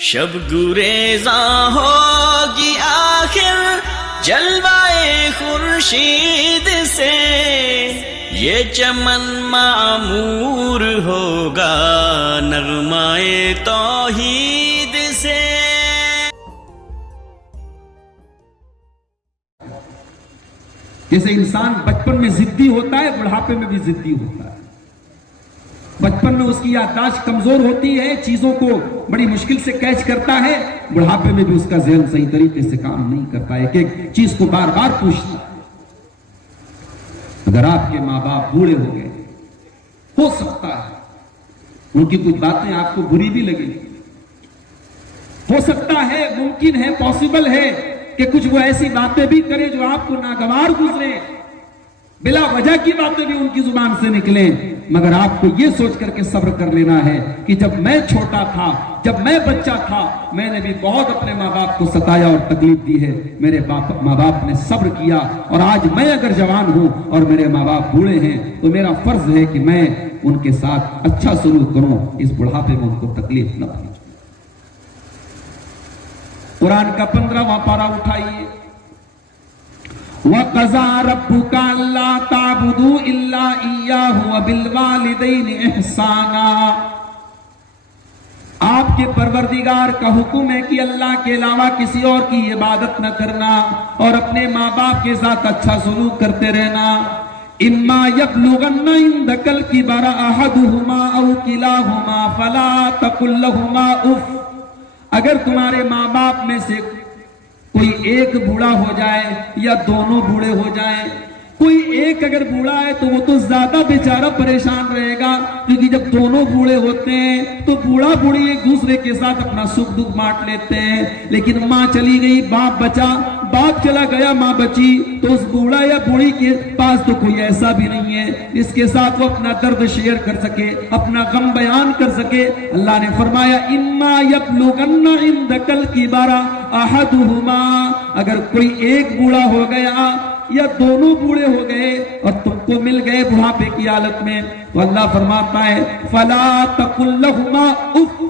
شب گریزاں ہوگی آخر جلوائے خورشید سے، یہ چمن معمور ہوگا نغمائے توحید سے۔ جیسے انسان بچپن میں ضدی ہوتا ہے، بڑھاپے میں بھی ضدی ہوتا ہے۔ بچپن میں اس کی یادداشت کمزور ہوتی ہے، چیزوں کو بڑی مشکل سے کیچ کرتا ہے، بڑھاپے میں بھی اس کا ذہن صحیح طریقے سے کام نہیں کرتا ہے، کہ ایک چیز کو بار بار پوچھتا ہے۔ اگر آپ کے ماں باپ بوڑھے ہو گئے، ہو سکتا ہے ان کی کچھ باتیں آپ کو بری بھی لگیں، ہو سکتا ہے، ممکن ہے، پاسبل ہے کہ کچھ وہ ایسی باتیں بھی کریں جو آپ کو ناگوار گزریں، بلا وجہ کی باتیں بھی ان کی زبان سے نکلیں، مگر آپ کو یہ سوچ کر کے صبر کر لینا ہے کہ جب میں چھوٹا تھا، جب میں بچہ تھا، میں نے بھی بہت اپنے ماں باپ کو ستایا اور تکلیف دی ہے، میرے ماں باپ نے صبر کیا، اور آج میں اگر جوان ہوں اور میرے ماں باپ بوڑھے ہیں تو میرا فرض ہے کہ میں ان کے ساتھ اچھا سلوک کروں، اس بڑھاپے میں ان کو تکلیف نہ پہنچے۔ قرآن کا 15واں پارہ اٹھائیے۔ وَقَضَىٰ رَبُّكَ أَلَّا تَعْبُدُوا إِلَّا إِيَّاهُ وَبِالْوَالِدَيْنِ إِحْسَانًا۔ آپ کے پروردگار کا حکم ہے کہ اللہ کے علاوہ کسی اور کی عبادت نہ کرنا اور اپنے ماں باپ کے ساتھ اچھا سلوک کرتے رہنا۔ إِمَّا يَبْلُغَنَّ عِندَكَ الْكِبَرَ أَحَدُهُمَا أَوْ كِلَاهُمَا فَلَا تَقُل لَّهُمَا أُفٍّ۔ اگر تمہارے ماں باپ میں سے کوئی ایک بوڑھا ہو جائے یا دونوں بوڑھے ہو جائیں، کوئی ایک اگر بوڑھا ہے تو وہ تو زیادہ بیچارہ پریشان رہے گا، کیونکہ جب دونوں بوڑھے ہوتے ہیں تو بوڑھا بوڑھی ایک دوسرے کے ساتھ اپنا سکھ دکھ بانٹ لیتے ہیں، لیکن ماں چلی گئی، باپ بچا، باپ چلا گیا، ماں بچی، تو اس بوڑھا یا بوڑھی کے پاس تو کوئی ایسا بھی نہیں ہے جس کے ساتھ وہ اپنا درد شیئر کر سکے، اپنا غم بیان کر سکے۔ اللہ نے فرمایا اِمَّا يَبْلُغَنَّ عِندَكَ الْكِبَرَ أَحَدُهُمَا، اگر کوئی ایک بوڑھا ہو گیا یا دونوں بوڑھے ہو گئے اور تم کو مل گئے بڑھاپے کی حالت میں، تو اللہ فرماتا ہے فَلَا تَقُل لَّهُمَا أُفٍّ،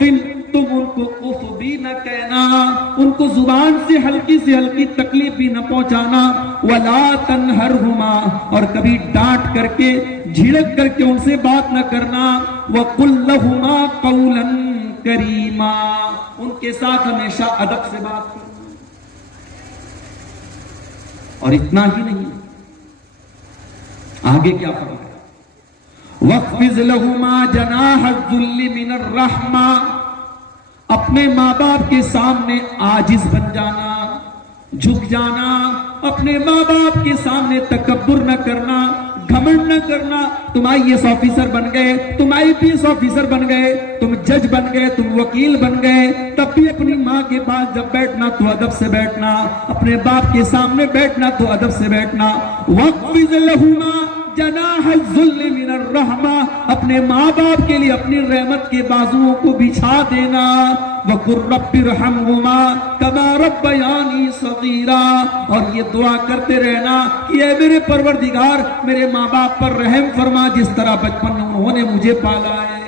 تم ان کو اف بھی نہ کہنا، ان کو زبان سے ہلکی تکلیف بھی نہ پہنچانا، وَلَا تَنْهَرْهُمَا، اور کبھی ڈانٹ کر کے جھڑک کر کے ان سے بات نہ کرنا، وَقُل لَّهُمَا قَوْلًا كَرِيمًا، ان کے ساتھ ہمیشہ ادب سے بات کرنا۔ اور اتنا ہی نہیں، آگے کیا فرمایا؟ وَاخْفِضْ لَهُمَا جَنَاحَ الذُّلِّ مِنَ الرَّحْمَةِ، اپنے ماں باپ کے سامنے عاجز بن جانا، جھک جانا، اپنے ماں باپ کے سامنے تکبر نہ کرنا، گھمنڈ نہ کرنا۔ تم IAS آفیسر بن گئے، تم IPS آفیسر بن گئے، تم جج بن گئے، تم وکیل بن گئے، تب بھی اپنی ماں کے پاس جب بیٹھنا تو ادب سے بیٹھنا، اپنے باپ کے سامنے بیٹھنا تو ادب سے بیٹھنا۔ وَاخْفِضْ لَهُمَا جناح الذل من الرحمہ، اپنے ماں باپ کے لیے اپنی رحمت کے بازوؤں کو بچھا دینا۔ وَقُلْ رَبِّ ارْحَمْهُمَا كَمَا رَبَّيَانِي صَغِيرًا، اور یہ دعا کرتے رہنا کہ اے میرے پروردگار میرے ماں باپ پر رحم فرما جس طرح بچپن میں انہوں نے مجھے پالا ہے۔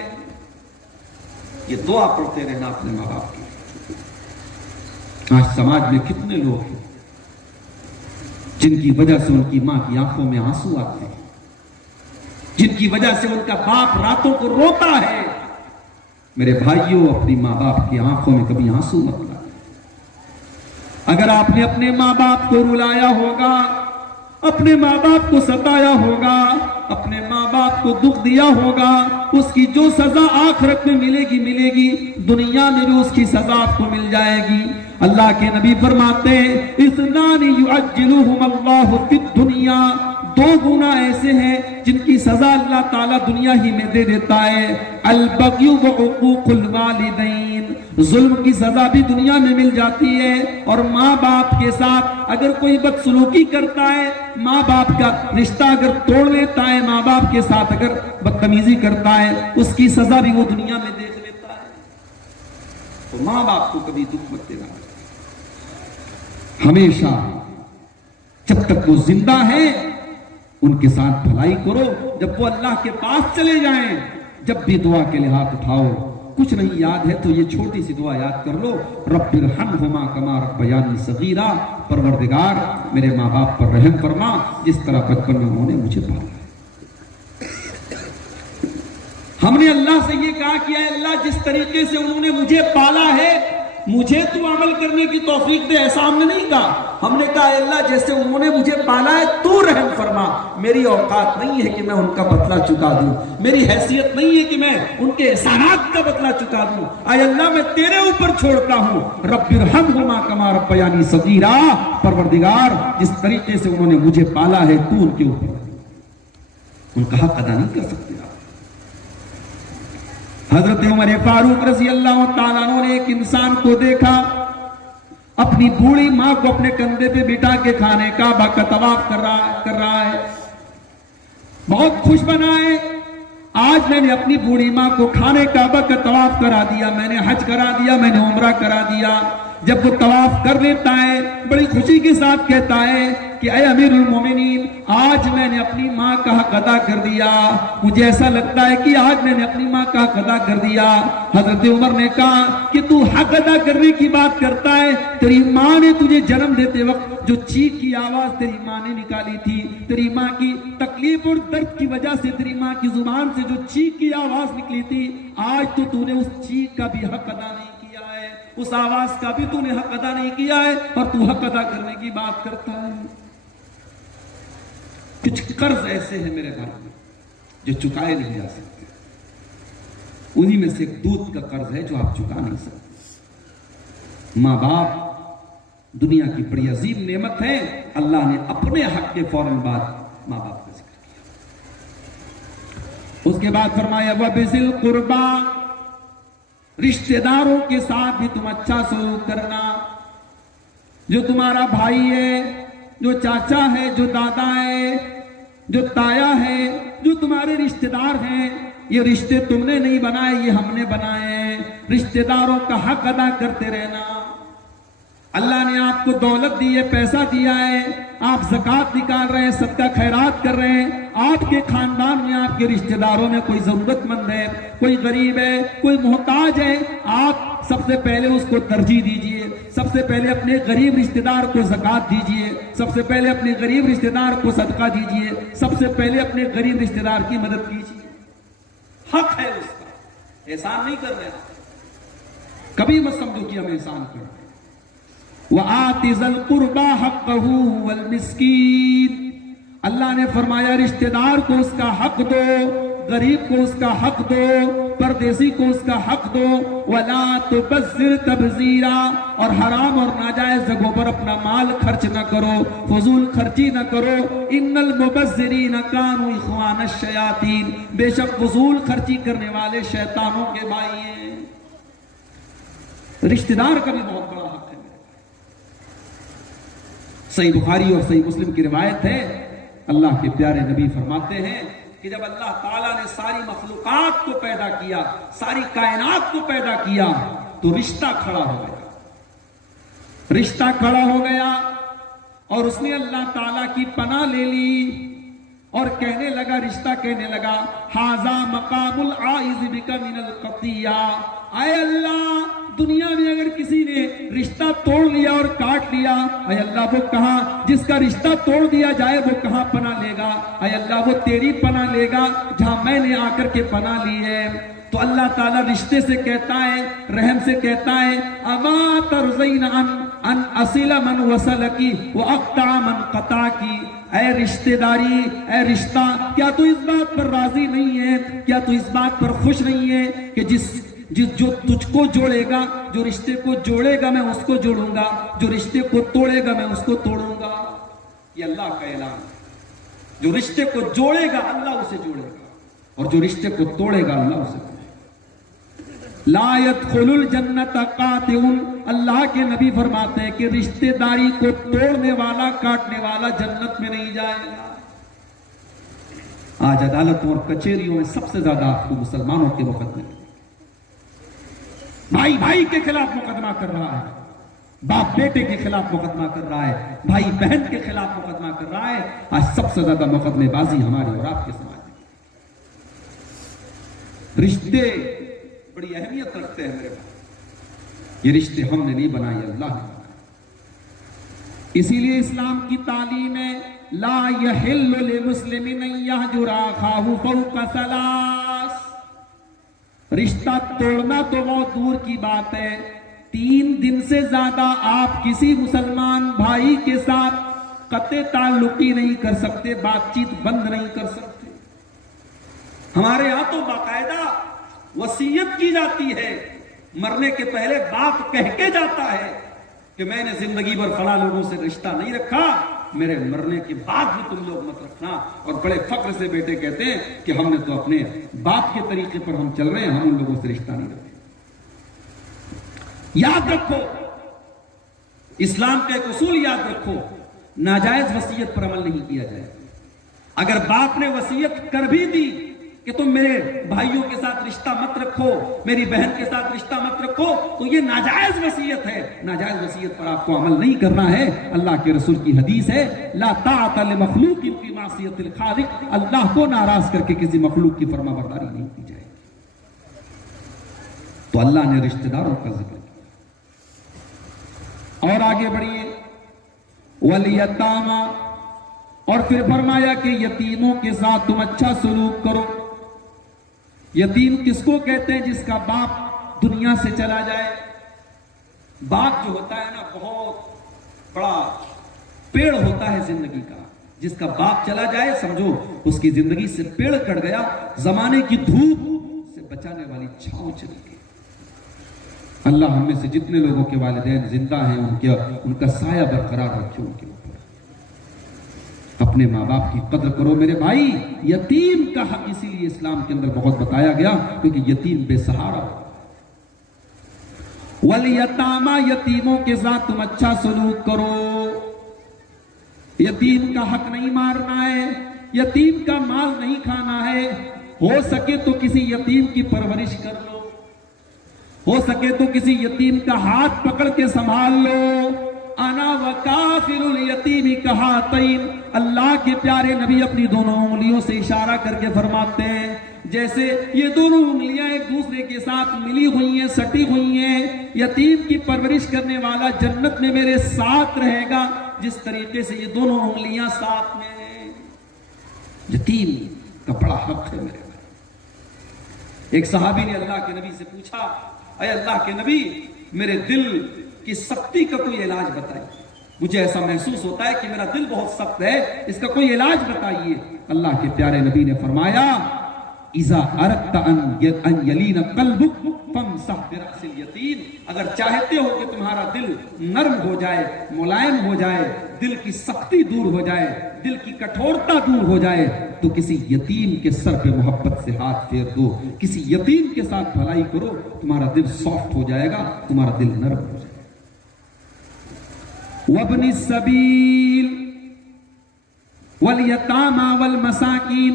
یہ دعا پڑھتے رہنا اپنے ماں باپ کی۔ آج سماج میں کتنے لوگ ہیں جن کی وجہ سے ان کی ماں کی آنکھوں میں آنسو آتے ہیں، جن کی وجہ سے ان کا باپ راتوں کو روتا ہے۔ میرے بھائیوں، اپنی ماں باپ کی آنکھوں میں کبھی آنسو مت لائیں۔ اگر آپ نے اپنے ماں باپ کو رلایا ہوگا، اپنے ماں باپ کو ستایا ہوگا، اپنے ماں باپ کو دکھ دیا ہوگا، اس کی جو سزا آخرت میں ملے گی، دنیا میں بھی اس کی سزا آپ کو مل جائے گی۔ اللہ کے نبی فرماتے ہیں اثنان یعجلہم اللہ فی الدنیا، دو گناہ ایسے ہیں جن کی سزا اللہ تعالیٰ دنیا ہی میں دے دیتا ہے، البغی وعقوق الوالدین، ظلم کی سزا بھی دنیا میں مل جاتی ہے، اور ماں باپ کے ساتھ اگر کوئی بدسلوکی کرتا ہے، ماں باپ کا رشتہ اگر توڑ لیتا ہے، ماں باپ کے ساتھ اگر بدتمیزی کرتا ہے، اس کی سزا بھی وہ دنیا میں دیکھ لیتا ہے۔ تو ماں باپ کو کبھی دکھ مت دینا، ہمیشہ جب تک وہ زندہ ہیں ان کے ساتھ بھلائی کرو، جب وہ اللہ کے پاس چلے جائیں جب بھی دعا کے لیے ہاتھ اٹھاؤ، کچھ نہیں یاد ہے تو یہ چھوٹی سی دعا یاد کر لو، رب ارحمہما کما ربیانی صغیرا، پروردگار میرے ماں باپ پر رحم فرما جس طرح بچپن میں انہوں نے مجھے پالا۔ ہم نے اللہ سے یہ کہا کہ اے اللہ جس طریقے سے انہوں نے مجھے پالا ہے مجھے تو عمل کرنے کی توفیق دے، ایسا ہم نے نہیں کہا۔ ہم نے کہا اے اللہ جیسے انہوں نے مجھے پالا ہے تو رحم فرما، میری اوقات نہیں ہے کہ میں ان کا بدلہ چکا دوں، میری حیثیت نہیں ہے کہ میں ان کے احسانات کا بدلہ چکا دوں، اے اللہ میں تیرے اوپر چھوڑتا ہوں، رب ارحمہما کما ربیانی صغیرا، پروردگار جس طریقے سے انہوں نے مجھے پالا ہے تو ان کے اوپر ان کا حق ادا نہیں کر سکتے۔ حضرت عمر فاروق رضی اللہ تعالیٰ عنہ نے ایک انسان کو دیکھا اپنی بوڑھی ماں کو اپنے کندھے پہ بٹھا کے خانہ کعبہ کا طواف کر رہا ہے، بہت خوش بنا ہے، آج میں نے اپنی بوڑھی ماں کو خانہ کعبہ کا طواف کرا دیا، میں نے حج کرا دیا، میں نے عمرہ کرا دیا۔ جب وہ طواف کر لیتا ہے بڑی خوشی کے ساتھ کہتا ہے کہ اے امیر المومنین آج میں نے اپنی ماں کا حق ادا کر دیا، مجھے ایسا لگتا ہے کہ آج میں نے اپنی ماں کا حق ادا کر دیا۔ حضرت عمر نے کہا کہ تو حق ادا کرنے کی بات کرتا ہے، تیری ماں نے تجھے جنم دیتے وقت جو چیخ کی آواز تیری ماں نے نکالی تھی، تیری ماں کی تکلیف اور درد کی وجہ سے تیری ماں کی زبان سے جو چیخ کی آواز نکلی تھی، آج تو نے اس چیخ کا بھی حق ادا نہیں کیا ہے، اس آواز کا بھی تو نے حق ادا نہیں کیا ہے اور تو حق ادا کرنے کی بات کرتا ہے۔ کچھ قرض ایسے ہیں میرے بھائی میں جو چکائے نہیں جا سکتے، انہی میں سے ایک دودھ کا قرض ہے جو آپ چکا نہیں سکتے۔ ماں باپ دنیا کی بڑی عظیم نعمت ہے، اللہ نے اپنے حق کے فوراً بعد ماں باپ کا ذکر کیا، اس کے بعد فرمایا وَبِذِي الْقُرْبَى، رشتہ داروں کے ساتھ بھی تم اچھا سلوک کرنا، جو تمہارا بھائی ہے، جو چاچا ہے، جو دادا ہے، جو تایا ہے، جو تمہارے رشتہ دار ہیں، یہ رشتے تم نے نہیں بنائے، یہ ہم نے بنائے ہیں۔ رشتہ داروں کا حق ادا کرتے رہنا۔ اللہ نے آپ کو دولت دی ہے، پیسہ دیا ہے، آپ زکوٰۃ نکال رہے ہیں، صدقہ خیرات کر رہے ہیں، آپ کے خاندان میں آپ کے رشتہ داروں میں کوئی ضرورت مند ہے، کوئی غریب ہے، کوئی محتاج ہے، آپ سب سے پہلے اس کو ترجیح دیجئے، سب سے پہلے اپنے غریب رشتہ دار کو زکوٰۃ دیجئے، سب سے پہلے اپنے غریب رشتہ دار کو صدقہ دیجئے، سب سے پہلے اپنے غریب رشتہ دار کی مدد کیجئے۔ حق ہے اس کا، احسان نہیں کر رہے، کبھی مت سمجھو کہ ہم احسان کر رہے ہیں۔ وَآتِ ذَا الْقُرْبَى حَقَّهُ وَالْمِسْكِينَ، اللہ نے فرمایا رشتہ دار کو اس کا حق دو، غریب کو اس کا حق دو، پردیسی کو اس کا حق دو، وَلَا تُبَذِّرْ تَبْذِيرًا، اور حرام اور ناجائز جگہوں پر اپنا مال خرچ نہ کرو، فضول خرچی نہ کرو۔ إِنَّ الْمُبَذِّرِينَ كَانُوا إِخْوَانَ الشَّيَاطِينَ، بے شک فضول خرچی کرنے والے شیطانوں کے بھائی ہیں۔ رشتہ دار کا بھی بہت بڑا حق ہے۔ صحیح بخاری اور صحیح مسلم کی روایت ہے، اللہ کے پیارے نبی فرماتے ہیں کہ جب اللہ تعالیٰ نے ساری مخلوقات کو پیدا کیا، ساری کائنات کو پیدا کیا، تو رشتہ کھڑا ہو گیا، رشتہ کھڑا ہو گیا، اور اس نے اللہ تعالیٰ کی پناہ لے لی اور کہنے لگا، رشتہ کہنے لگا ھذا مقام العائذ بک من القطیع، اے اللہ دنیا میں اگر کسی نے رشتہ توڑ لیا اور کاٹ لیا، اے اللہ وہ کہاں، جس کا رشتہ توڑ دیا جائے وہ کہاں پناہ لے گا؟ اے اللہ وہ تیری پناہ لے گا جہاں میں نے آ کر کے پناہ لی ہے۔ تو اللہ تعالیٰ رشتے سے کہتا ہے، رحم سے کہتا ہے اما ترضین ان اصل من وصلکی واقطع من قطعکی، اے رشتہ داری، اے رشتہ، کیا تو اس بات پر راضی نہیں ہے، کیا تو اس بات پر خوش نہیں ہے کہ جو تجھ کو جوڑے گا، جو رشتے کو جوڑے گا میں اس کو جوڑوں گا، جو رشتے کو توڑے گا میں اس کو توڑوں گا۔ یہ اللہ کا اعلان ہے، جو رشتے کو جوڑے گا اللہ اسے جوڑے گا، اور جو رشتے کو توڑے گا اللہ اسے توڑے گا۔ لا يدخل الجنت قاطع، اللہ کے نبی فرماتے ہیں کہ رشتے داری کو توڑنے والا، کاٹنے والا جنت میں نہیں جائے گا۔ آج عدالتوں اور کچہریوں میں سب سے زیادہ آپ کو مسلمانوں کے مقدمے، بھائی بھائی کے خلاف مقدمہ کر رہا ہے، باپ بیٹے کے خلاف مقدمہ کر رہا ہے، بھائی بہن کے خلاف مقدمہ کر رہا ہے۔ آج سب سے زیادہ مقدمے بازی ہماری اور آپ کے سماج میں۔ رشتے بڑی اہمیت رکھتے ہیں میرے بھائی. یہ رشتے ہم نے نہیں بنائے، اللہ نے بنائے. اسی لیے اسلام کی تعلیم ہے لا یحل لمسلم ان یہجر اخاہ فوق ثلاث. رشتہ توڑنا تو بہت دور کی بات ہے، 3 دن سے زیادہ آپ کسی مسلمان بھائی کے ساتھ قطع تعلقی نہیں کر سکتے، بات چیت بند نہیں کر سکتے. ہمارے یہاں تو باقاعدہ وصیت کی جاتی ہے، مرنے کے پہلے باپ کہہ کے جاتا ہے کہ میں نے زندگی بھر فلاں لوگوں سے رشتہ نہیں رکھا، میرے مرنے کے بعد بھی تم لوگ مت رکھنا. اور بڑے فخر سے بیٹے کہتے ہیں کہ ہم نے تو اپنے باپ کے طریقے پر ہم چل رہے ہیں، ہم ان لوگوں سے رشتہ نہیں رکھتے. یاد رکھو، اسلام کا ایک اصول یاد رکھو، ناجائز وصیت پر عمل نہیں کیا جائے. اگر باپ نے وصیت کر بھی دی کہ تم میرے بھائیوں کے ساتھ رشتہ مت رکھو، میری بہن کے ساتھ رشتہ مت رکھو، تو یہ ناجائز وصیت ہے. ناجائز وصیت پر آپ کو عمل نہیں کرنا ہے. اللہ کے رسول کی حدیث ہے لا طاعت لمخلوق فی معصیت الخالق. اللہ کو ناراض کر کے کسی مخلوق کی فرما برداری نہیں کی جائے. تو اللہ نے رشتہ داروں کا ذکر کیا. اور آگے بڑھیے والیتاما، اور پھر فرمایا کہ یتیموں کے ساتھ تم اچھا سلوک کرو. یتیم کس کو کہتے ہیں؟ جس کا باپ دنیا سے چلا جائے. باپ جو ہوتا ہے نا بہت بڑا پیڑ ہوتا ہے زندگی کا. جس کا باپ چلا جائے سمجھو اس کی زندگی سے پیڑ کٹ گیا، زمانے کی دھوپ سے بچانے والی چھاؤں چلی گئی. اللہ ہم میں سے جتنے لوگوں کے والدین زندہ ہیں ان کا سایہ برقرار رکھے ان کے اوپر. اپنے ماں باپ کی قدر کرو میرے بھائی. یتیم کا حق اسی لیے اسلام کے اندر بہت بتایا گیا کیونکہ یتیم بے سہارا. والیتاما، یتیموں کے ساتھ تم اچھا سلوک کرو. یتیم کا حق نہیں مارنا ہے، یتیم کا مال نہیں کھانا ہے. ہو سکے تو کسی یتیم کی پرورش کر لو، ہو سکے تو کسی یتیم کا ہاتھ پکڑ کے سنبھال لو. انا وکافل الیتیم کہاتین. اللہ کے پیارے نبی اپنی دونوں انگلیوں سے اشارہ کر کے فرماتے ہیں جیسے یہ دونوں انگلیاں ایک دوسرے کے ساتھ ملی ہوئی ہیں، سٹی ہوئی ہیں. یتیم کی پرورش کرنے والا جنت میں میرے ساتھ رہے گا جس طریقے سے یہ دونوں انگلیاں ساتھ میں ہیں. یتیم کا بڑا حق ہے میرے بھائی. ایک صحابی نے اللہ کے نبی سے پوچھا اے اللہ کے نبی میرے دل کی سختی کا کوئی علاج بتائیے، مجھے ایسا محسوس ہوتا ہے کہ میرا دل بہت سخت ہے، اس کا کوئی علاج بتائیے. اللہ کے پیارے نبی نے فرمایا اذا اردت ان یلین قلبک فامسح برأس الیتیم. اگر چاہتے ہو کہ تمہارا دل نرم ہو جائے، ملائم ہو جائے، دل کی سختی دور ہو جائے، دل کی کٹھورتا دور ہو جائے تو کسی یتیم کے سر پہ محبت سے ہاتھ پھیر دو، کسی یتیم کے ساتھ بھلائی کرو، تمہارا دل سافٹ ہو جائے گا، تمہارا دل نرم ہو جائے گا. وابن السبیل والیتاما والمساکین،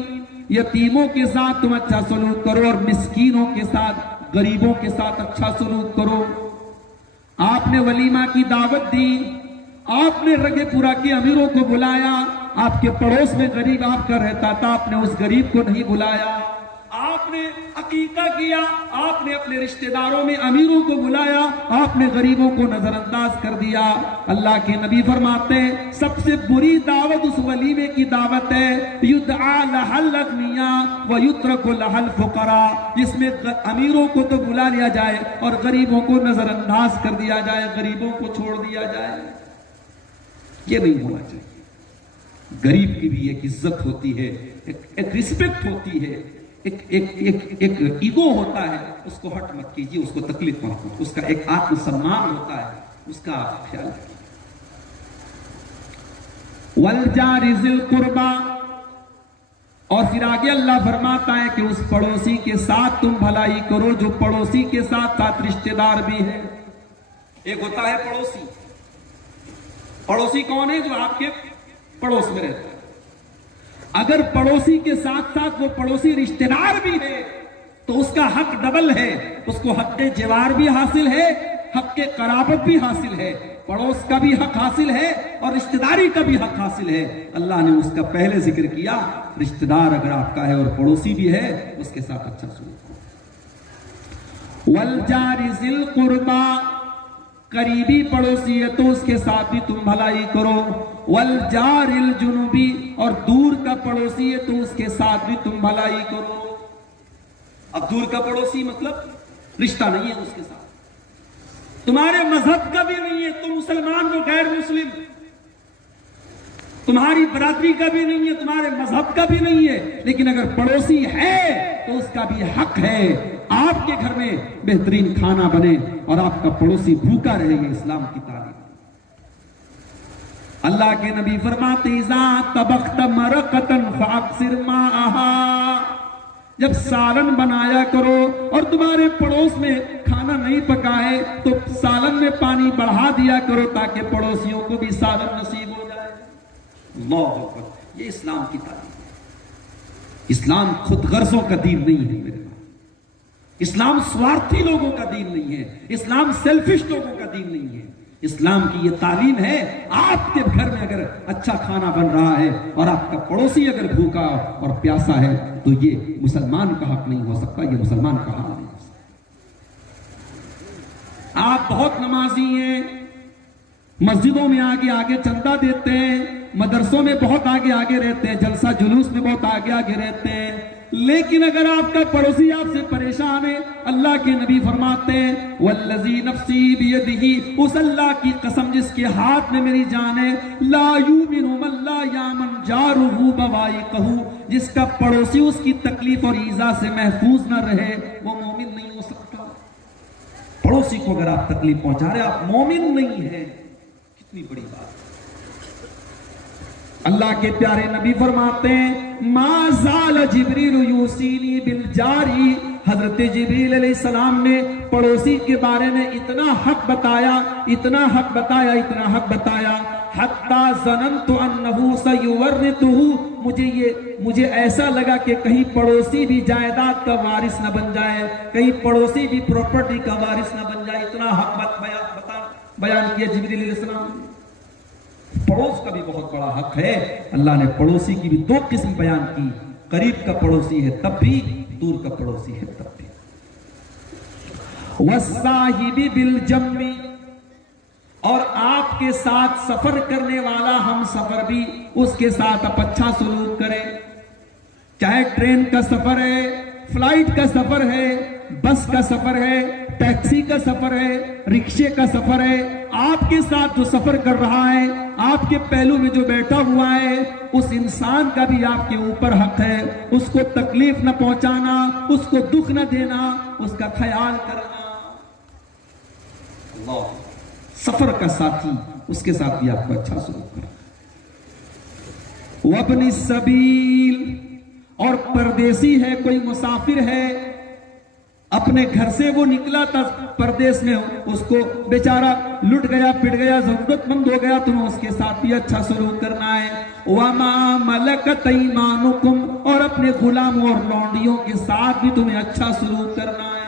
یتیموں کے ساتھ تم اچھا سلوک کرو اور مسکینوں کے ساتھ، غریبوں کے ساتھ اچھا سلوک کرو. آپ نے ولیمہ کی دعوت دی، آپ نے رگے پورا کے امیروں کو بلایا. آپ کے پڑوس میں غریب آپ کا رہتا تھا، آپ نے اس غریب کو نہیں بلایا. آپ نے عقیقہ کیا، آپ نے اپنے رشتہ داروں میں امیروں کو بلایا، آپ نے غریبوں کو نظر انداز کر دیا. اللہ کے نبی فرماتے ہیں سب سے بری دعوت اس ولیمے کی دعوت ہے یدعا لها الاغنیاء ویترک لها الفقراء، جس میں امیروں کو تو بلا لیا جائے اور غریبوں کو نظر انداز کر دیا جائے، غریبوں کو چھوڑ دیا جائے. یہ نہیں ہونا چاہیے. غریب کی بھی ایک عزت ہوتی ہے، ایک رسپیکٹ ہوتی ہے، ایک ایگو ہوتا ہے، اس کو ہٹ مت کیجیے، اس کو تکلیف مت کیجیے. اس کا ایک آتم سمان ہوتا ہے، اس کا خیال رکھیے. والجار ذی القربى، اور پھر آگے اللہ فرماتا ہے کہ اس پڑوسی کے ساتھ تم بھلائی کرو جو پڑوسی کے ساتھ ساتھ رشتہ دار بھی ہے. ایک ہوتا ہے پڑوسی. پڑوسی کون ہے؟ جو آپ کے پڑوس میں رہتا ہے. اگر پڑوسی کے ساتھ ساتھ وہ پڑوسی رشتہ دار بھی ہے تو اس کا حق ڈبل ہے. اس کو حق جوار بھی حاصل ہے، حق قرابت بھی حاصل ہے، پڑوس کا بھی حق حاصل ہے اور رشتہ داری کا بھی حق حاصل ہے. اللہ نے اس کا پہلے ذکر کیا. رشتہ، رشتہ دار اگر آپ کا ہے اور پڑوسی بھی ہے اس کے ساتھ اچھا سلوک کرو. والجار ذی القربا، قریبی پڑوسی ہے تو اس کے ساتھ بھی تم بھلائی کرو، والجار الجنوبی، اور دور کا پڑوسی ہے تو اس کے ساتھ بھی تم بھلائی کرو۔ اب دور کا پڑوسی مطلب رشتہ نہیں ہے اس کے ساتھ، تمہارے مذہب کا بھی نہیں ہے، تم مسلمان ہو غیر مسلم، تمہاری برادری کا بھی نہیں ہے، تمہارے مذہب کا بھی نہیں ہے، لیکن اگر پڑوسی ہے تو اس کا بھی حق ہے آپ کے گھر میں بہترین کھانا بنے اور آپ کا پڑوسی بھوکا رہے۔ یہ اسلام کی تعلیم۔ اللہ کے نبی فرماتے اذا طبخت مرقۃ فاکثر ماءها، جب سالن بنایا کرو اور تمہارے پڑوس میں کھانا نہیں پکائے تو سالن میں پانی بڑھا دیا کرو تاکہ پڑوسیوں کو بھی سالن نصیب ہو جائے۔ اللہ اکبر، یہ اسلام کی تعلیم ہے۔ اسلام خود غرضوں کا دین نہیں ہے میرے بھائی، اسلام سوارتھی لوگوں کا دین نہیں ہے، اسلام سیلفش لوگوں کا دین نہیں ہے۔ اسلام کی یہ تعلیم ہے آپ کے گھر میں اگر اچھا کھانا بن رہا ہے اور آپ کا پڑوسی اگر بھوکا اور پیاسا ہے تو یہ مسلمان کا حق نہیں ہو سکتا، یہ مسلمان کا حق نہیں ہو سکتا۔ آپ بہت نمازی ہیں، مسجدوں میں آگے آگے چندہ دیتے ہیں، مدرسوں میں بہت آگے آگے رہتے ہیں، جلسہ جلوس میں بہت آگے آگے رہتے ہیں، لیکن اگر آپ کا پڑوسی آپ سے پریشان ہے، اللہ کے نبی فرماتے ہیں والذی نفسی بیدہ، اس اللہ کی قسم جس کے ہاتھ میں میری جان ہے، لا یؤمن من لا یامن جارہ بوائقہ، جس کا پڑوسی اس کی تکلیف اور ایذا سے محفوظ نہ رہے وہ مومن نہیں ہو سکتا۔ پڑوسی کو اگر آپ تکلیف پہنچا رہے آپ مومن نہیں ہیں، کتنی بڑی بات۔ اللہ کے پیارے نبی فرماتے ہیں ما زال جبریل یوصینی بالجاری، حضرت جبریل علیہ السلام نے پڑوسی کے بارے میں اتنا حق بتایا، اتنا حق بتایا، اتنا حق بتایا، حتی ظننت انہ سیورثہ، مجھے ایسا لگا کہ کہیں پڑوسی بھی جائیداد کا وارث نہ بن جائے، کہیں پڑوسی بھی پراپرٹی کا وارث نہ بن جائے، اتنا حق بیان کیا جبریل علیہ السلام نے۔ پڑوس کا بھی بہت بڑا حق ہے، اللہ نے پڑوسی کی بھی دو قسم بیان کی، قریب کا پڑوسی ہے تب بھی، دور کا پڑوسی ہے تب بھی۔ والصاحب بالجنب، اور آپ کے ساتھ سفر کرنے والا ہم سفر بھی، اس کے ساتھ آپ اچھا سلوک کریں، چاہے ٹرین کا سفر ہے، فلائٹ کا سفر ہے، بس کا سفر ہے، ٹیکسی کا سفر ہے، رکشے کا سفر ہے، آپ کے ساتھ جو سفر کر رہا ہے، آپ کے پہلو میں جو بیٹھا ہوا ہے، اس انسان کا بھی آپ کے اوپر حق ہے، اس کو تکلیف نہ پہنچانا، اس کو دکھ نہ دینا، اس کا خیال کرنا۔ اللہ، سفر کا ساتھی، اس کے ساتھ بھی آپ کو اچھا سلوک کرنا۔ وابن السبیل، اور پردیسی ہے، کوئی مسافر ہے، اپنے گھر سے وہ نکلا تھا پردیس میں، اس کو بیچارہ لٹ گیا پٹ گیا ضرورت مند ہو گیا، تمہیں اس کے ساتھ بھی اچھا سلوک کرنا ہے۔ وَمَا مَلَكَتْ أَيْمَانُكُمْ، اور اپنے غلاموں اور لونڈیوں کے ساتھ بھی تمہیں اچھا سلوک کرنا ہے۔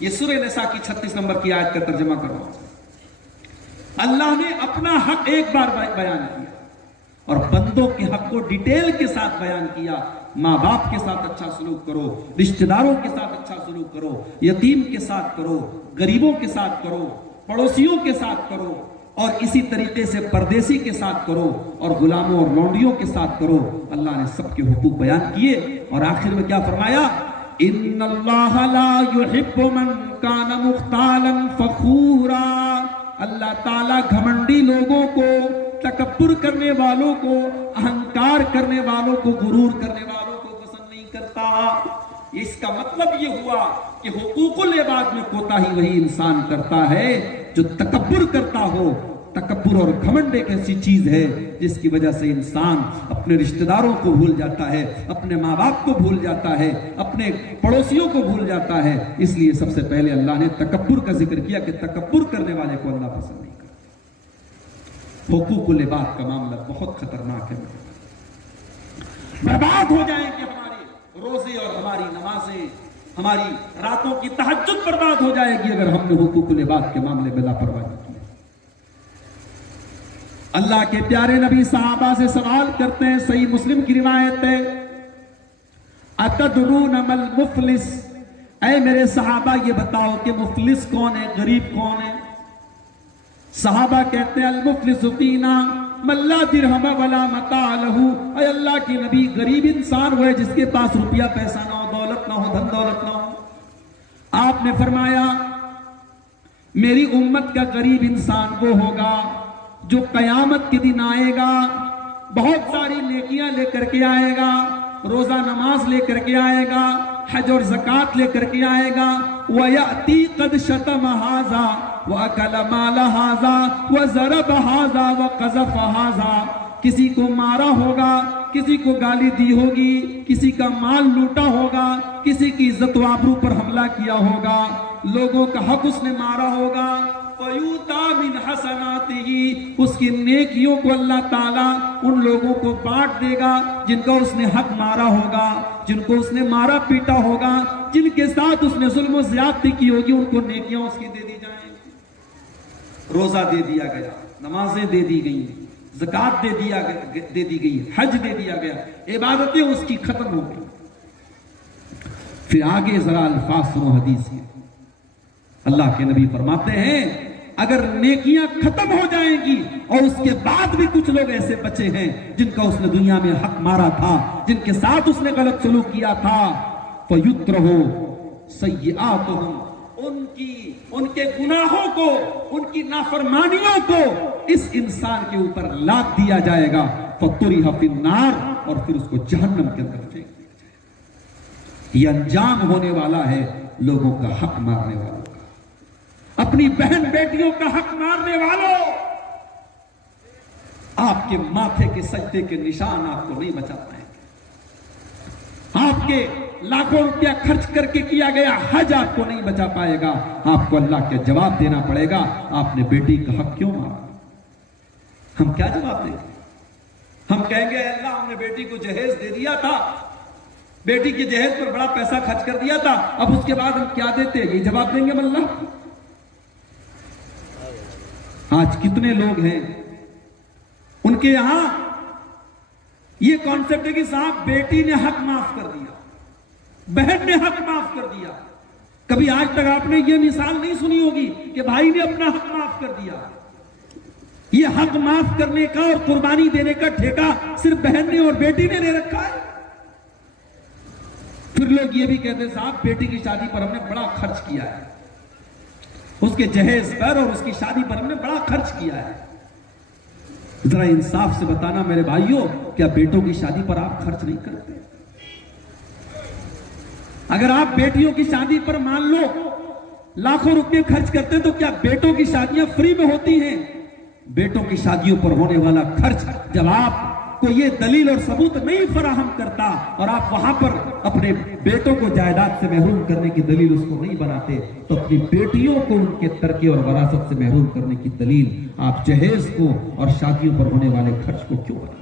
یہ سورہ نساء کی 36 نمبر کی آیت کا ترجمہ کرو۔ اللہ نے اپنا حق ایک بار بیان کیا اور بندوں کے حق کو ڈیٹیل کے ساتھ بیان کیا۔ ماں باپ کے ساتھ اچھا سلوک کرو، رشتہ داروں کے ساتھ اچھا سلوک کرو، یتیم کے ساتھ کرو، غریبوں کے ساتھ کرو، پڑوسیوں کے ساتھ کرو، اور اسی طریقے سے پردیسی کے ساتھ کرو اور غلاموں اور لونڈیوں کے ساتھ کرو۔ اللہ نے سب کے حقوق بیان کیے اور آخر میں کیا فرمایا؟ ان اللہ لا يحب من کان مختالا فخورا، اللہ تعالیٰ گھمنڈی لوگوں کو، تکبر کرنے والوں کو، اہنکار کرنے والوں کو، غرور کرنے والوں کو پسند نہیں کرتا۔ اس کا مطلب یہ ہوا کہ حقوق العباد میں کوتاہی وہی انسان کرتا ہے جو تکبر کرتا ہو۔ تکبر اور گھمنڈ ایک ایسی چیز ہے جس کی وجہ سے انسان اپنے رشتہ داروں کو بھول جاتا ہے، اپنے ماں باپ کو بھول جاتا ہے، اپنے پڑوسیوں کو بھول جاتا ہے۔ اس لیے سب سے پہلے اللہ نے تکبر کا ذکر کیا کہ تکبر کرنے والے کو اللہ پسند نہیں کرتا۔ حقوق العباد کا معاملہ بہت خطرناک ہے، برباد ہو جائیں گے ہمارے روزے اور ہماری نمازیں، ہماری راتوں کی تہجد برباد ہو جائے گی اگر ہم نے حقوق العباد کے معاملے میں لاپرواہی کی۔ اللہ کے پیارے نبی صحابہ سے سوال کرتے ہیں، صحیح مسلم کی روایت ہے، اتدرون ما المفلس، اے میرے صحابہ یہ بتاؤ کہ مفلس کون ہے، غریب کون ہے؟ صحابہ کہتے ہیں المفلس فینا من لا درہم ولا متاع لہ، اے اللہ کی نبی غریب انسان وہ ہے جس کے پاس روپیہ پیسہ نہ ہو، دولت نہ ہو، دھن دولت نہ ہو۔ آپ نے فرمایا میری امت کا غریب انسان وہ ہوگا جو قیامت کے دن آئے گا، بہت ساری نیکیاں لے کر کے آئے گا، روزہ نماز لے کر کے آئے گا، حج اور زکوٰۃ لے کر کے آئے گا، وَيَأْتِي قَدْ شَتَمَ هَذَا وَأَكَلَ مَالَ هَذَا وَضَرَبَ هَذَا وَقَذَفَ هَذَا، کسی کو مارا ہوگا، کسی کو گالی دی ہوگی، کسی کا مال لوٹا ہوگا، کسی کی عزت و آبرو پر حملہ کیا ہوگا، لوگوں کا حق اس نے مارا ہوگا، فَيُؤْتَى مِنْ حَسَنَاتِهِ، اس کی نیکیوں کو اللہ تعالیٰ ان لوگوں کو بانٹ دے گا جن کا اس نے حق مارا ہوگا، جن کو اس نے مارا پیٹا ہوگا، جن کے ساتھ اس نے ظلم و زیادتی کی ہوگی، ان کو نیکیاں اس کی دے دی جائیں گی۔ روزہ دے دیا گیا، نمازیں دے دی گئی، زکوٰۃ دے دی گئی، حج دے دیا گیا، عبادتیں اس کی ختم ہو گئی۔ پھر آگے ذرا الفاظ سنو حدیث ہے، اللہ کے نبی فرماتے ہیں اگر نیکیاں ختم ہو جائیں گی اور اس کے بعد بھی کچھ لوگ ایسے بچے ہیں جن کا اس نے دنیا میں حق مارا تھا، جن کے ساتھ اس نے غلط سلوک کیا تھا، فَيُتْرَهُ سَيِّئَاتُهُمْ، ان کے گناہوں کو، ان کی نافرمانیوں کو اس انسان کے اوپر لاد دیا جائے گا، فَطُرِحَ فِي النَّارِ، اور پھر اس کو جہنم کے اندر پھینک دیا جائے گا۔ یہ انجام ہونے والا ہے لوگوں کا حق مارنے والوں کا، اپنی بہن بیٹیوں کا حق مارنے والوں۔ آپ کے ماتھے کے سجدے کے نشان آپ کو نہیں بچا پائیں گے، آپ کے لاکھوں روپیہ خرچ کر کے کیا گیا حج آپ کو نہیں بچا پائے گا، آپ کو اللہ کے جواب دینا پڑے گا آپ نے بیٹی کا حق کیوں مارا۔ ہم کیا جواب دیں گے؟ ہم کہیں گے اللہ ہم نے بیٹی کو جہیز دے دیا تھا، بیٹی کے جہیز پر بڑا پیسہ خرچ کر دیا تھا، اب اس کے بعد ہم کیا دیتے؟ یہ جواب دیں گے اللہ؟ آج کتنے لوگ ہیں ان کے یہاں یہ کانسیپٹ ہے کہ صاحب بیٹی نے حق معاف کر دیا، بہن نے حق معاف کر دیا۔ کبھی آج تک آپ نے یہ مثال نہیں سنی ہوگی کہ بھائی نے اپنا حق معاف کر دیا۔ یہ حق معاف کرنے کا اور قربانی دینے کا ٹھیکہ صرف بہن نے اور بیٹی نے لے رکھا ہے۔ پھر لوگ یہ بھی کہتے ہیں صاحب بیٹی کی شادی پر ہم نے بڑا خرچ کیا ہے، اس کے جہیز پر اور اس کی شادی پر ہم نے بڑا خرچ کیا ہے۔ ذرا انصاف سے بتانا میرے بھائیوں، کیا بیٹوں کی شادی پر آپ خرچ نہیں کرتے؟ اگر آپ بیٹیوں کی شادی پر مان لو لاکھوں روپے خرچ کرتے تو کیا بیٹوں کی شادیاں فری میں ہوتی ہیں؟ بیٹوں کی شادیوں پر ہونے والا خرچ جب آپ کو یہ دلیل اور ثبوت نہیں فراہم کرتا اور آپ وہاں پر اپنے بیٹوں کو جائیداد سے محروم کرنے کی دلیل اس کو نہیں بناتے، تو اپنی بیٹیوں کو ان کے ترکے اور وراثت سے محروم کرنے کی دلیل آپ جہیز کو اور شادیوں پر ہونے والے خرچ کو کیوں بناتے؟